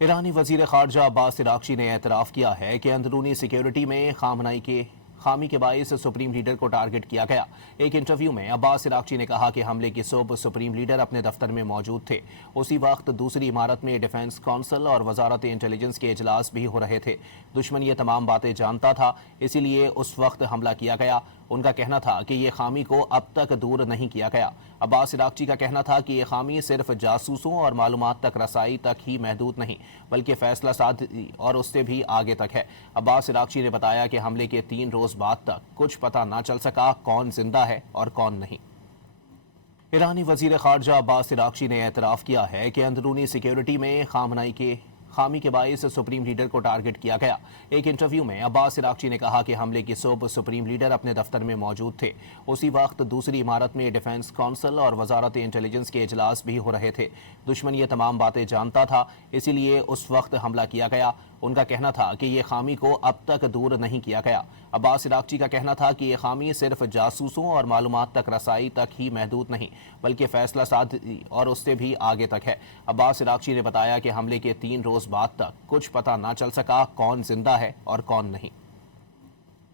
ईरानी वजीर खारजा अब्बास इराक्ची ने एतराफ़ किया है कि अंदरूनी सिक्योरिटी में खामी के बाइस सुप्रीम लीडर को टारगेट किया गया। एक इंटरव्यू में अब्बास इराक्ची ने कहा कि हमले की सुबह सुप्रीम लीडर अपने दफ्तर में मौजूद थे। उसी वक्त दूसरी इमारत में डिफेंस काउंसिल और वजारत इंटेलिजेंस के इजलास भी हो रहे थे। दुश्मन ये तमाम बातें जानता था, इसीलिए उस वक्त हमला किया गया। उनका कहना था कि ये खामी को अब तक दूर नहीं किया गया। अब्बास इराक्ची का कहना था कि ये खामी सिर्फ जासूसों और मालूमात तक रसाई तक ही महदूद नहीं, बल्कि फैसला साधी और उससे भी आगे तक है। अब्बास इराक्ची ने बताया कि हमले के 3 रोज बाद तक कुछ पता ना चल सका कौन जिंदा है और कौन नहीं। ईरानी वजीर खारजा अब्बास इराक्ची ने एतराफ़ किया है कि अंदरूनी सिक्योरिटी में खामी के बाइस सुप्रीम लीडर को टारगेट किया गया। एक इंटरव्यू में अब्बास इराक्ची ने कहा कि हमले की सुबह सुप्रीम लीडर अपने दफ्तर में मौजूद थे। उसी वक्त दूसरी इमारत में डिफेंस काउंसिल और वजारत इंटेलिजेंस के इजलास भी हो रहे थे। दुश्मन ये तमाम बातें जानता था, इसीलिए उस वक्त हमला किया गया। उनका कहना था कि ये खामी को अब तक दूर नहीं किया गया। अब्बास इराक्ची का कहना था कि ये खामी सिर्फ जासूसों और मालूमात तक रसाई तक ही महदूद नहीं, बल्कि फैसला साधी और उससे भी आगे तक है। अब्बास इराक्ची ने बताया कि हमले के 3 रोज बाद तक कुछ पता ना चल सका कौन जिंदा है और कौन नहीं।